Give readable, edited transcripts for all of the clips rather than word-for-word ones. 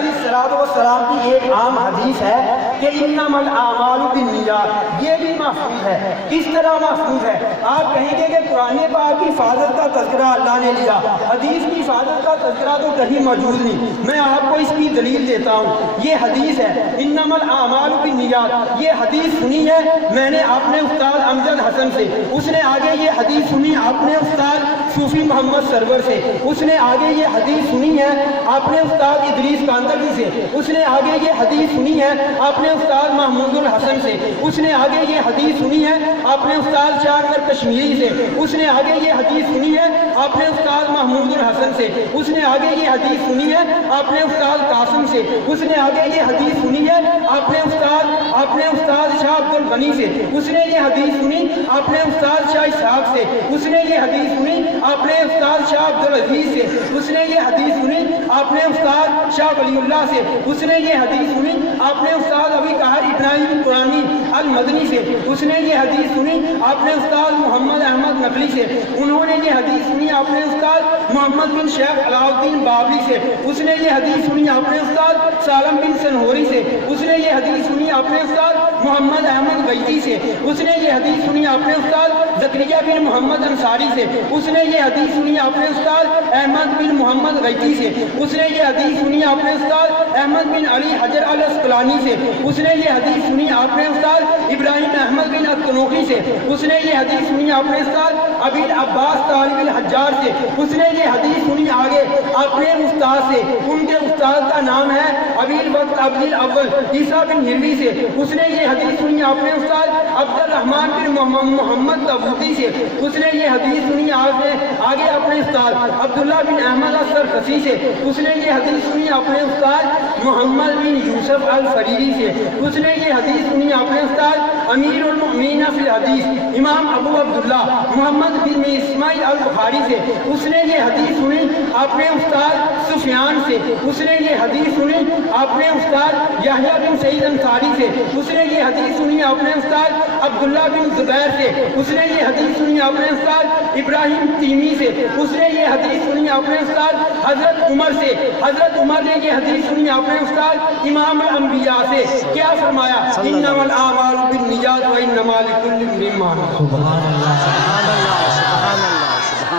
علیہ السلام کی ایک عام حدیث ہے کہ انما الاعمال بالنیات، یہ بھی محفوظ ہے۔ کس طرح محفوظ ہے؟ آپ کہیں گے کہ قرآن پاک کی حفاظت کا تذکرہ اللہ نے لیا، حدیث کی حفاظت کا تذکرہ تو کہیں موجود نہیں۔ میں آپ کو اس کی دلیل دیتا ہوں۔ یہ حدیث ہے انما الاعمال بالنیات، یہ حدیث سنی ہے میں نے اپنے استاد امجد حسن سے، اس نے آگے یہ حدیث سنی اپنے استاد صوفی محمد سرور سے، اس نے آگے یہ حدیث سنی ہے اپنے استاد ادریس کاندگی سے، اس نے آگے یہ حدیث سنی ہے اپنے استاد محمود الحسن سے، اس نے آگے یہ حدیث سنی ہے اپنے استاد شاہ اکبر کشمیری سے، اس نے آگے یہ حدیث سنی ہے اپنے استاد محمود الحسن سے، اس نے آگے یہ حدیث سنی ہے اپنے استاد قاسم سے، اس نے آگے یہ حدیث سنی ہے اپنے استاد شاہ عبد الغنی سے، اس نے یہ حدیث سنی اپنے استاد شاہ اسحاق سے، اس نے یہ حدیث سنی اپنے استاد شاہ عبد العزیز سے، اس نے یہ حدیث سنی اپنے استاد شاہ ولی اللہ سے، اس نے یہ حدیث سنی اپنے استاد ابی طاہر ابراہیم قرآنی المدنی سے، اس نے یہ حدیث سنی اپنے استاد محمد احمد نقلی سے، انہوں نے یہ حدیث سنی اپنے استاد محمد بن شیخ علاء الدین بابلی سے، اس نے یہ حدیث سنی اپنے استاد سالم بن سنہوری سے، اس نے یہ حدیث سنی اپنے استاد محمد احمد غیتی سے، اس نے یہ حدیث سنی اپنے استاد زکریا بن محمد انصاری سے، اس نے یہ حدیث سنی اپنے استاد احمد بن محمد غیتی سے، اس نے یہ حدیث سنی اپنے استاد احمد بن علی حجر الاسقلانی سے، اس نے یہ حدیث سنی اپنے استاد ابراہیم احمد بن التنوخی سے، اس نے یہ حدیث سنی اپنے استاد ابی عباس طالب الحجار سے، اس نے یہ حدیث سنی آگے اپنے استاد سے، ان کے استاد کا نام ہے ابی الوقت عبد الاول عیسیٰ بن ہروی سے، اس نے یہ حدیث سنی اپنے استاد عبد الرحمن بن محمد تبوتی سے، اس نے یہ حدیث سنی آگے اپنے استاد عبداللہ بن احمد السرخسی سے، اس نے یہ حدیث سنی اپنے استاد محمد بن یوسف الفریری سے، اس نے یہ حدیث سنی اپنے استاد امیر المؤمنین فی الحدیث امام ابو عبداللہ محمد بن اسماعیل البخاری سے، اس نے یہ حدیث سنی اپنے استاد سفیان سے، اس نے یہ حدیث سنی اپنے استاد یحییٰ بن سعید انصاری سے، اس نے یہ حدیث سنی اپنے استاد عبداللہ بن زبیر سے، اس نے یہ حدیث سنی اپنے استاد ابراہیم تیمی سے، اس نے یہ حدیث سنی اپنے استاد حضرت عمر سے، حضرت عمر نے یہ حدیث سنی اپنے استاد امام الانبیاء سے۔ کیا فرمایا؟ انما الاعمال بالنیات وانما لکل امرئ ما نوى۔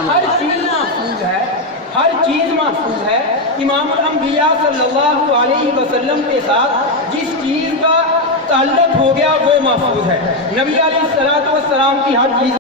ہر چیز محفوظ ہے، ہر چیز محفوظ ہے۔ امام الانبیاء صلی اللہ علیہ وسلم کے ساتھ جس چیز کا تعلق ہو گیا وہ محفوظ ہے۔ نبی علیہ الصلوۃ والسلام کی ہر چیز